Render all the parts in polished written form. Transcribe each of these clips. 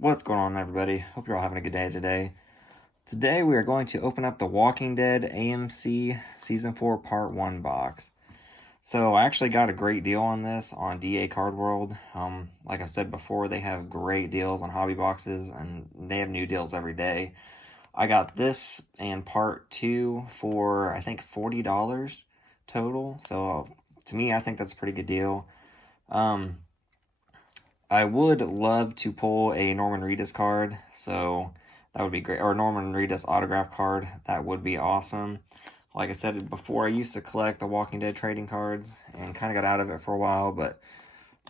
What's going on, everybody? Hope you're all having a good day today. Today we are going to open up the Walking Dead AMC Season 4 Part 1 box. So I actually got a great deal on this on DA Card World. Like I said before, they have great deals on hobby boxes and they have new deals every day. I got this and Part 2 for I think $40 total. So to me, I think that's a pretty good deal. I would love to pull a Norman Reedus card, so that would be great. Or Norman Reedus autograph card, that would be awesome. Like I said before, I used to collect the Walking Dead trading cards and kind of got out of it for a while, but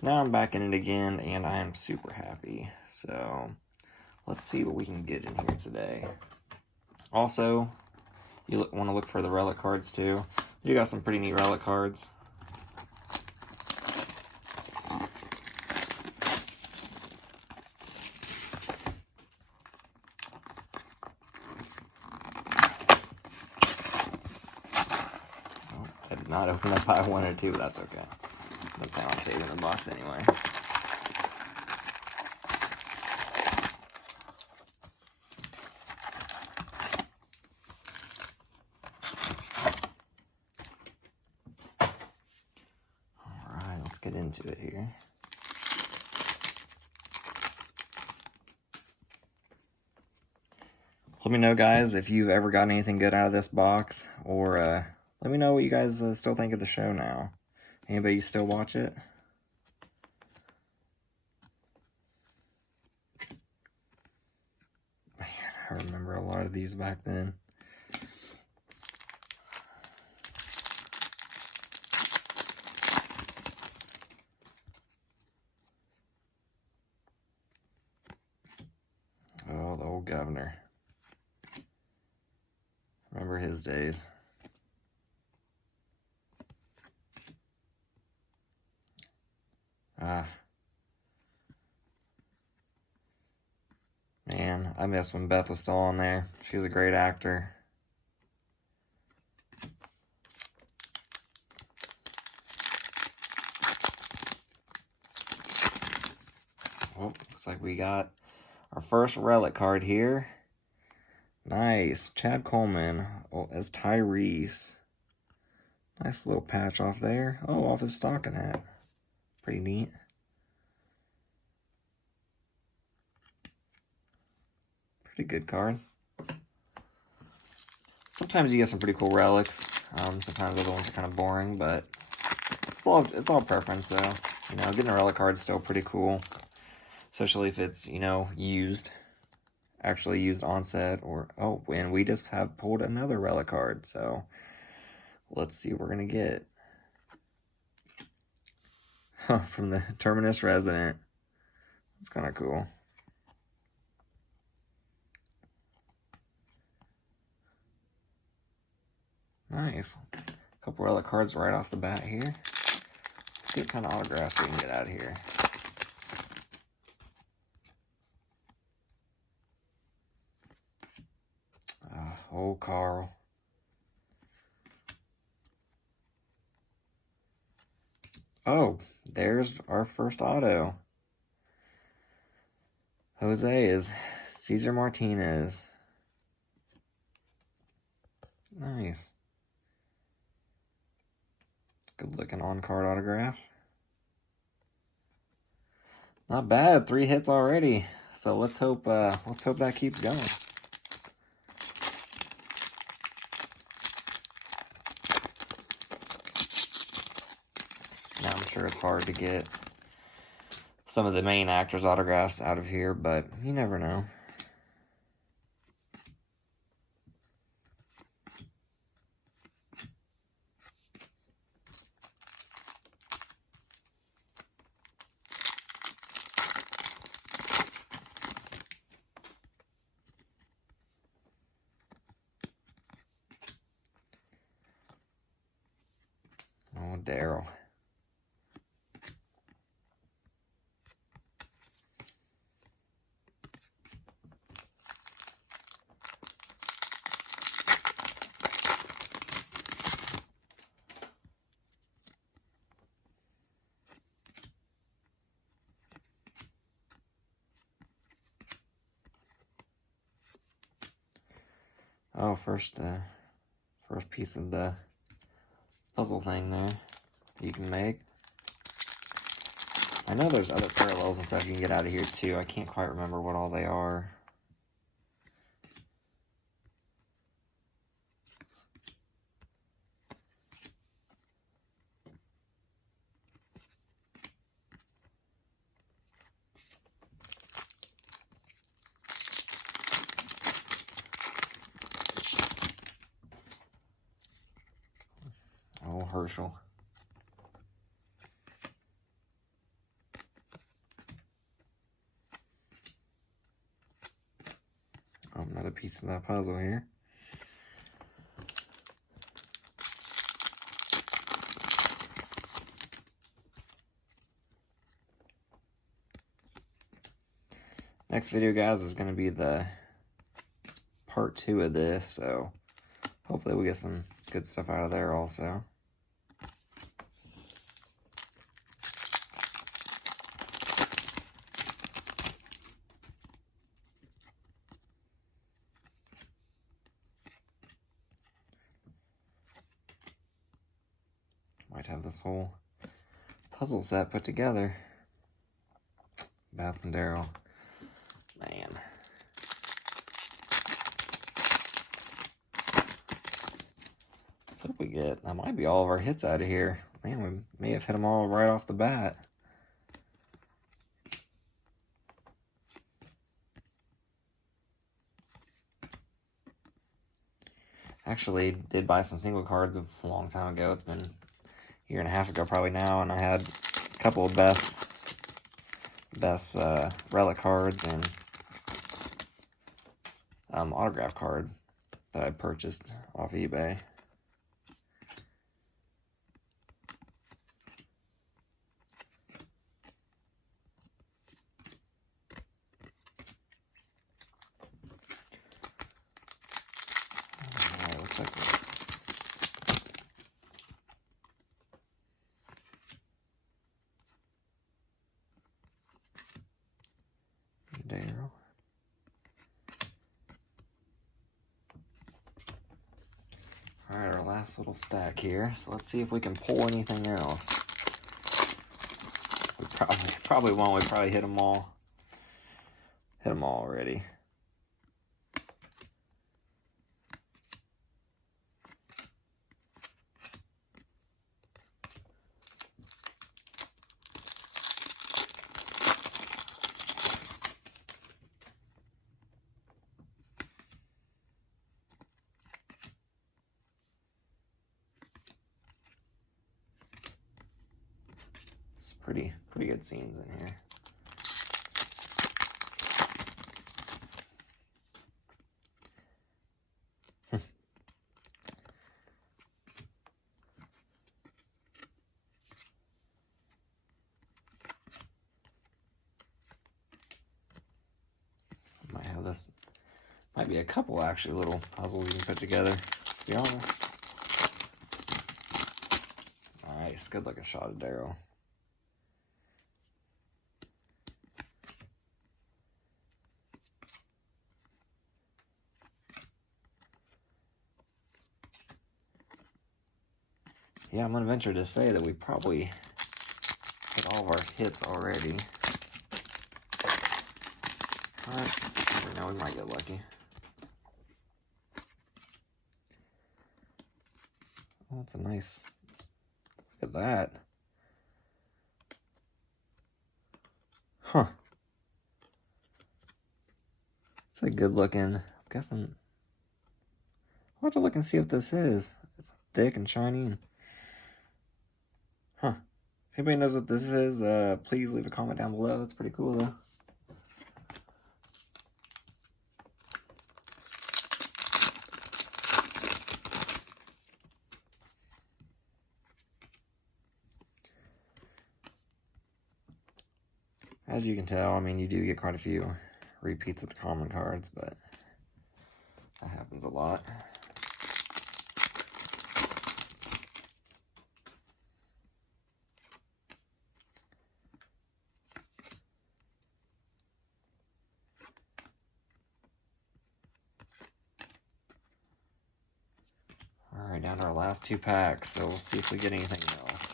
now I'm back in it again and I am super happy. So let's see what we can get in here today. Also, you want to look for the relic cards too. You got some pretty neat relic cards. I did not open up I wanted to, but that's okay. I plan on saving the box anyway. Alright, let's get into it here. Let me know, guys, if you've ever gotten anything good out of this box, or let me know what you guys still think of the show now. Anybody still watch it? Man, I remember a lot of these back then. Oh, the old governor. Remember his days. Man, I miss when Beth was still on there. She was a great actor. Oh, looks like we got our first relic card here. Nice. Chad Coleman as Tyrese. Nice little patch off there. Oh, off his stocking hat. Pretty neat. Pretty good card. Sometimes you get some pretty cool relics. Sometimes other ones are kind of boring, but it's all preference, though. You know, getting a relic card is still pretty cool. Especially if it's, you know, actually used on set, or, oh, and we just have pulled another relic card, so let's see what we're gonna get. From the Terminus Resident. That's kind of cool. Nice. A couple relic cards right off the bat here. Let's see what kind of autographs we can get out of here. Oh, Carl. Oh, there's our first auto. Jose is Cesar Martinez. Nice. Good looking on-card autograph. Not bad. 3 hits already. So let's hope that keeps going. Now I'm sure it's hard to get some of the main actors' autographs out of here, but you never know. Oh, Daryl. Oh, first piece of the puzzle thing there that you can make. I know there's other parallels and stuff you can get out of here too. I can't quite remember what all they are. Oh, Herschel. Oh, another piece of that puzzle here. Next video, guys, is going to be the part 2 of this, so hopefully we get some good stuff out of there also. Might have this whole puzzle set put together. Beth and Daryl. Man. Let's hope we get, that might be all of our hits out of here. Man, we may have hit them all right off the bat. Actually, did buy some single cards a long time ago. It's been a year and a half ago probably now, and I had a couple of best relic cards and autograph card that I purchased off eBay. Alright, looks like Daryl. Alright, our last little stack here. So let's see if we can pull anything else. We probably won't. We probably hit them all. Hit them all already. It's pretty good scenes in here. Might have this. Might be a couple actually little puzzles you can put together. To be honest. Nice, good looking shot of Daryl. Yeah, I'm gonna venture to say that we probably hit all of our hits already. Alright, now we might get lucky. Oh, that's a nice. Look at that. Huh. It's a good looking. I'm guessing. I'll have to look and see what this is. It's thick and shiny. Huh. If anybody knows what this is, please leave a comment down below. That's pretty cool, though. As you can tell, I mean, you do get quite a few repeats of the common cards, but that happens a lot. down to our last 2 packs, so we'll see if we get anything else.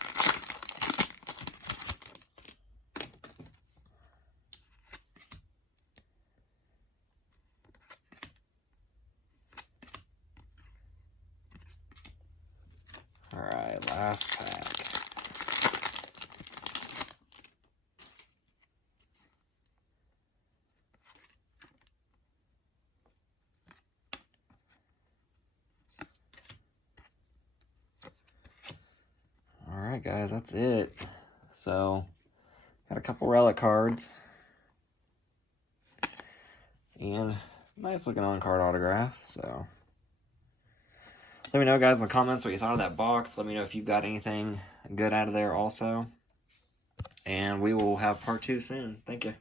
Alright, last pack. Alright guys, that's it. So, got a couple relic cards. And nice looking on-card autograph, so. Let me know, guys, in the comments what you thought of that box. Let me know if you got anything good out of there also. And we will have part 2 soon. Thank you.